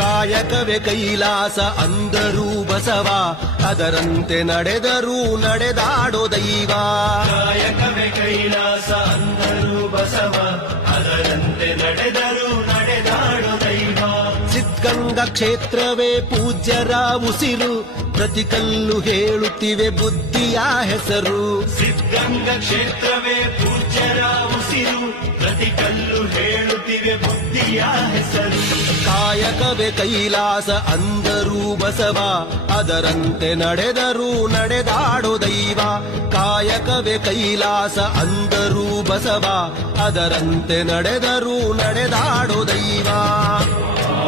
ಕಾಯಕವೇ ಕೈಲಾಸ ಅಂದರೂ ಬಸವ, ಅದರಂತೆ ನಡೆದರೂ ನಡೆದಾಡೋ ದೈವ. ಕಾಯಕವೇ ಕೈಲಾಸ ಅಂದರು ಬಸವ, ಅದರಂತೆ ನಡೆದರು ನಡೆದಾಡೋ ದೈವ. ಸಿದ್ಧಗಂಗಾ ಕ್ಷೇತ್ರವೇ ಪೂಜ್ಯರ ಉಸಿರು, ಪ್ರತಿ ಕಲ್ಲು ಹೇಳುತ್ತಿವೆ ಬುದ್ಧಿಯ ಹೆಸರು. ಸಿದ್ಧಗಂಗಾ ಕ್ಷೇತ್ರವೇ ಪೂಜ್ಯರ ಉಸಿರು, ಪ್ರತಿ ಕಲ್ಲು ಹೇಳುತ್ತಿವೆ ಬುದ್ಧಿಯ ಹೆಸರು. ಕಾಯಕವೇ ಕೈಲಾಸ ಅಂದರೂ ಬಸವ, ಅದರಂತೆ ನಡೆದರೂ ನಡೆದಾಡೋ ದೈವ. ಕಾಯಕವೇ ಕೈಲಾಸ ಅಂದರೂ ಬಸವ, ಅದರಂತೆ ನಡೆದರೂ ನಡೆದಾಡೋ ದೈವ.